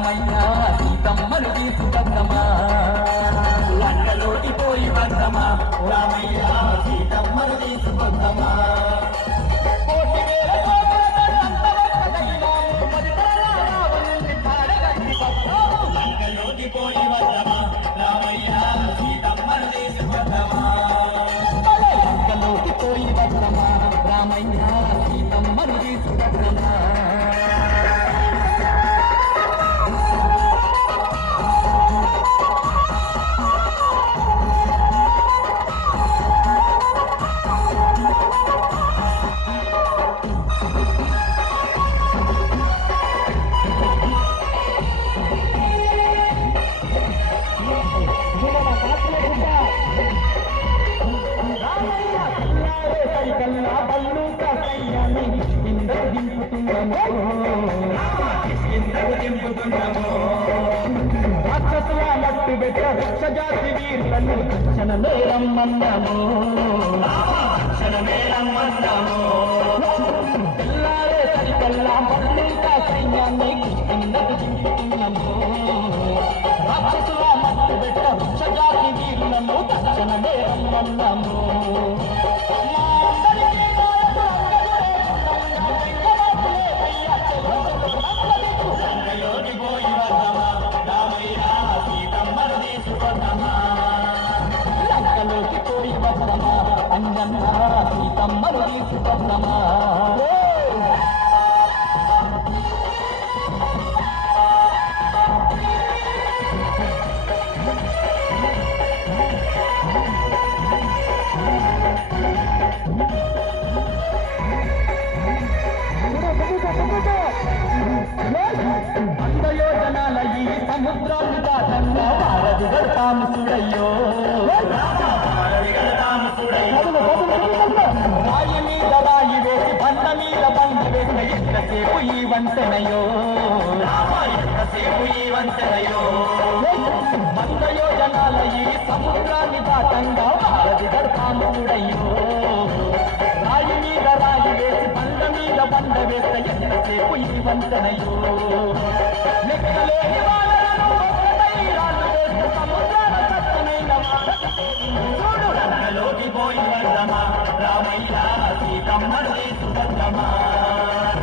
రామయ్య సీతమ్మను తీసుకొద్దమా లంకలోకి పోయి వద్దమా రామయ్య సీతమ్మను తీసుకొద్దమా లంకలోకి పోయి వద్దమా రామయ్య సీతమ్మను తీసుకొద్దమా లంకలోకి పోయి వద్దమా రామయ్య సీతమ్మను తీసుకొద్దమా రాక్షసులట్టు పెట్ట రక్షజాతి వీరులను క్షణమే రమ్మన్నాము తెల్లారే సరికల్లా పల్లుకా సైన్యాన్ని కిందకు దింపుతున్నాము రాక్షసులట్టు పెట్ట రక్షజాతి వీరులను క్షణమే రమ్మన్నాము లంకలోకి పోయి వద్దమా అంజన్న సీతమ్మను తీసుకొద్దమా అందయోజనాల ఈ సముద్రాన్ని దాటంగా వారధిగడతాము చూడయ్యో రాయి మీద రాయి వేసి బండ మీద బండ వేసిన ఎంతసేపు ఈ వంతెనయో మందయోజనాల ఈ సముద్రాన్ని దాటంగా వారధిగడతాము చూడయ్యో రాయి మీద రాయి వేసి బండ మీద బండ వేసిన ఎంతసేపు ఈ వంతెనయో లెక్కలేని వాళ్ళను సముద్రాల సత్తమైన చూడు లంకలోకి పోయి వద్దమా రామయ్య సీతమ్మను తీసుకొద్దమా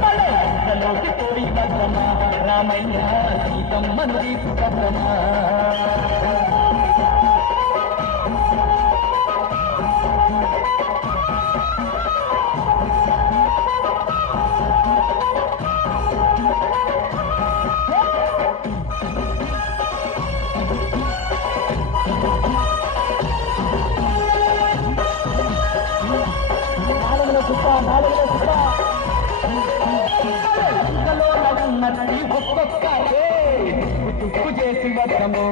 లంకలోకి పోయి వద్దమా రామయ్య సీతమ్మను తీసుకొద్దమా ఒక్కొక్క తుప్పు చేసి వద్దము